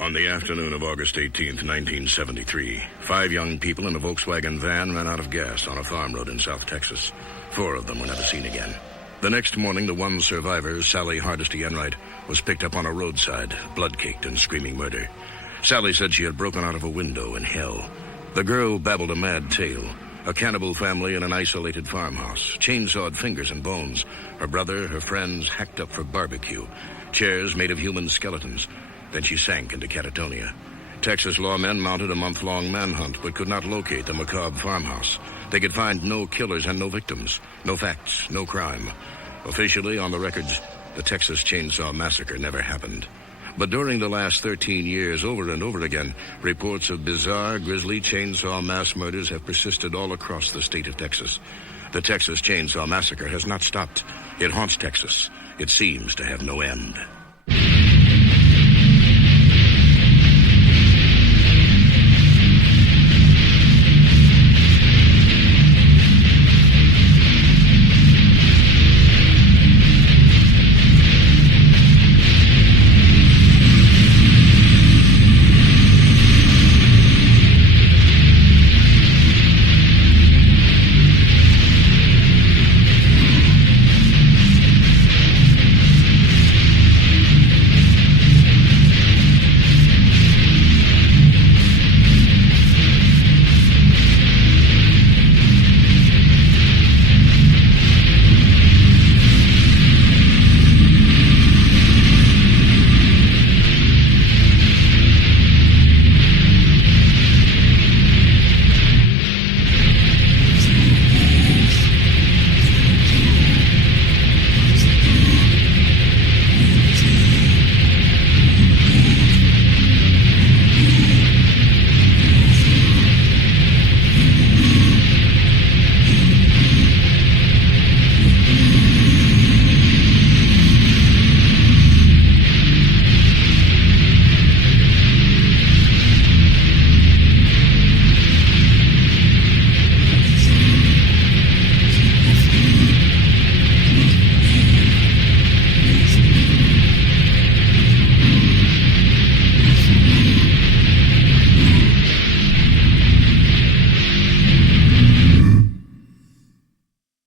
On the afternoon of August 18th, 1973, 5 young people in a Volkswagen van ran out of gas on a farm road in South Texas. 4 of them were never seen again. The next morning, the one survivor, Sally Hardesty Enright, was picked up on a roadside, blood-caked and screaming murder. Sally said she had broken out of a window in hell. The girl babbled a mad tale. A cannibal family in an isolated farmhouse, chainsawed fingers and bones. Her brother, her friends, hacked up for barbecue. Chairs made of human skeletons. Then she sank into catatonia. Texas lawmen mounted a month-long manhunt but could not locate the macabre farmhouse. They could find no killers and no victims, no facts, no crime. Officially, on the records, the Texas Chainsaw Massacre never happened. But during the last 13 years, over and over again, reports of bizarre, grisly chainsaw mass murders have persisted all across the state of Texas. The Texas Chainsaw Massacre has not stopped. It haunts Texas. It seems to have no end.